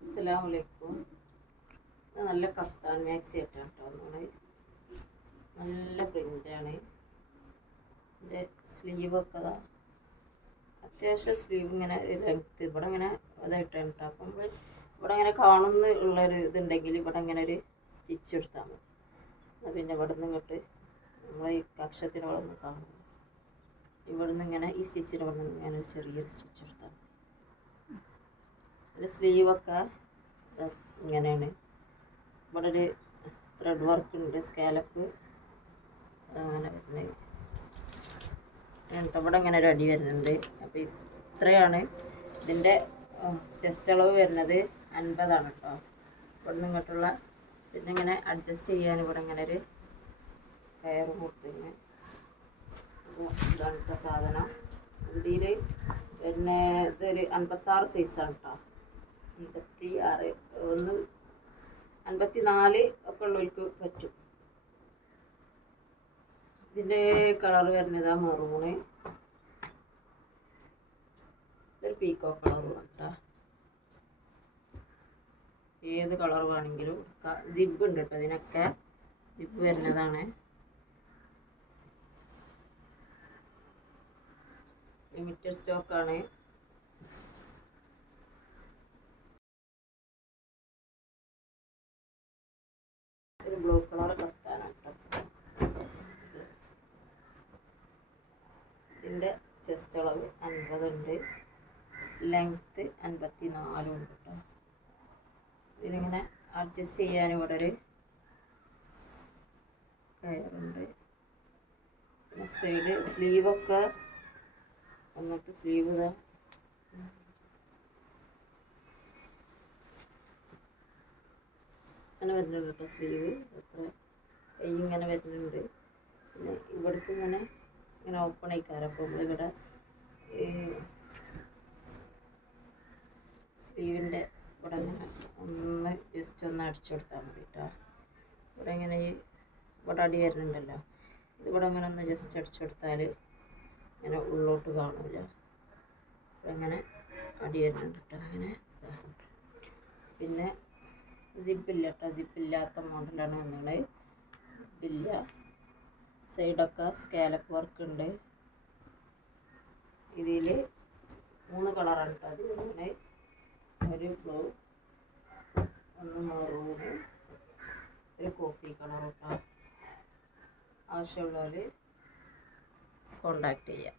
അസ്സലാമു അലൈക്കും നല്ല കഫ്താൻ മാക്സി ആയിട്ടാണ് കേട്ടോ നമ്മൾ നല്ല പ്രിന്റാണ് ഇതിന്റെ സ്ലീവൊക്കെ അതാ അത്യാവശ്യം സ്ലീവ് ഇങ്ങനെ ലെങ്ത്ത് ഇവിടെ ഇങ്ങനെ ഇതായിട്ടാണ് കേട്ടോ അപ്പം നമ്മൾ ഇവിടെ ഇങ്ങനെ കാണുന്ന ഉള്ളൊരു ഇതുണ്ടെങ്കിൽ ഇവിടെ ഇങ്ങനെ ഒരു സ്റ്റിച്ച് എടുത്താൽ മതി. പിന്നെ ഇവിടെ നിന്ന് ഇങ്ങോട്ട് നമ്മളെ ഈ കക്ഷത്തിന് നിന്ന് കാണും. ഇവിടെ നിന്ന് ഇങ്ങനെ ഈ സ്റ്റിച്ചിന് ഇവിടെ നിന്ന് ഇങ്ങനെ ചെറിയൊരു സ്റ്റിച്ച് എടുത്താൽ മതി. പിന്നെ സ്ലീവൊക്കെ ഇങ്ങനെയാണ്. ഇവിടെ ഒരു ത്രെഡ് വർക്ക് ഉണ്ട് സ്കാലപ്പ് അങ്ങനെ വരുന്നത്. ഇവിടെ ഇങ്ങനെ ഒരു അടി വരുന്നുണ്ട്. അപ്പോൾ ഇത്രയാണ്. ഇതിന്റെ ചെസ്റ്റ് അളവ് വരുന്നത് അൻപതാണ് കേട്ടോ. ഇവിടെ നിന്ന് ഇങ്ങോട്ടുള്ള പിന്നെ ഇങ്ങനെ അഡ്ജസ്റ്റ് ചെയ്യാൻ ഇവിടെ ഇങ്ങനെ ഒരു കയർ കൊടുത്തിങ്ങനെ ഇതാണ് കേട്ടോ സാധനം. ഇതിൽ പിന്നെ ഇതൊരു അൻപത്താറ് സൈസാണ് കേട്ടോ. അൻപത്തി ആറ് ഒന്ന് അൻപത്തി നാല് ഒക്കെ ഉള്ളവർക്ക് പറ്റും. ഇതിന്റെ കളർ വരുന്നത് മെറൂണ് പീക്കോ കളർ കേട്ടോ ഏത് കളർ വേണമെങ്കിലും സിബ് ഉണ്ട് കേട്ടോ ഇതിനൊക്കെ. സിബ് വരുന്നതാണ്. ലിമിറ്റഡ് സ്റ്റോക്കാണ് ഒരു ബ്ലൂ കളർ കത്താനാണ് കേട്ടോ ഇതിന്റെ ചെസ്റ്റ് അളവ് അൻപതുണ്ട്. ലെങ്ത്ത് അൻപത്തി നാലും ഉണ്ട് കേട്ടോ ഇതിനിങ്ങനെ അഡ്ജസ്റ്റ് ചെയ്യാൻ ഇവിടെ ഒരു കയറുണ്ട്. പിന്നെ സൈഡ് സ്ലീവൊക്കെ എന്നിട്ട് സ്ലീവ് ഇതാ അങ്ങനെ വരുന്നുണ്ട് കേട്ടോ സ്ലീവ് അത്ര കൈ ഇങ്ങനെ വരുന്നുണ്ട്. പിന്നെ ഇവിടേക്ക് ഇങ്ങനെ ഓപ്പൺ ആയിക്കാറ് അപ്പോൾ ഈ സ്ലീവിന്റെ ഇവിടെ ഒന്ന് ജസ്റ്റ് ഒന്ന് അടിച്ചു കൊടുത്താൽ മതി കേട്ടോ ഇവിടെ ഇങ്ങനെ ഈ ഇവിടെ അടി വരുന്നുണ്ടല്ലോ. ഇതിവിടെ ഇങ്ങനെ ഒന്ന് ജസ്റ്റ് അടിച്ചു കൊടുത്താൽ ഇങ്ങനെ ഉള്ളോട്ട് കാണില്ല ഇവിടെ ഇങ്ങനെ അടി വരുന്നുണ്ട് കേട്ടോ അങ്ങനെ. പിന്നെ ജിപ്പില്ല കേട്ടോ ജിപ്പില്ലാത്ത മോഡലാണ് നിങ്ങൾ ഇല്ല. സൈഡൊക്കെ സ്കാലപ്പ് വർക്ക് ഉണ്ട്. ഇതിൽ മൂന്ന് കളറാണ് കേട്ടോ അത് ഇങ്ങനെ ഒരു ബ്ലൂ ഒന്ന് മെറൂണ് ഒരു കോഫി കളർ കേട്ടോ ആവശ്യമുള്ളവർ കോണ്ടാക്ട് ചെയ്യാം.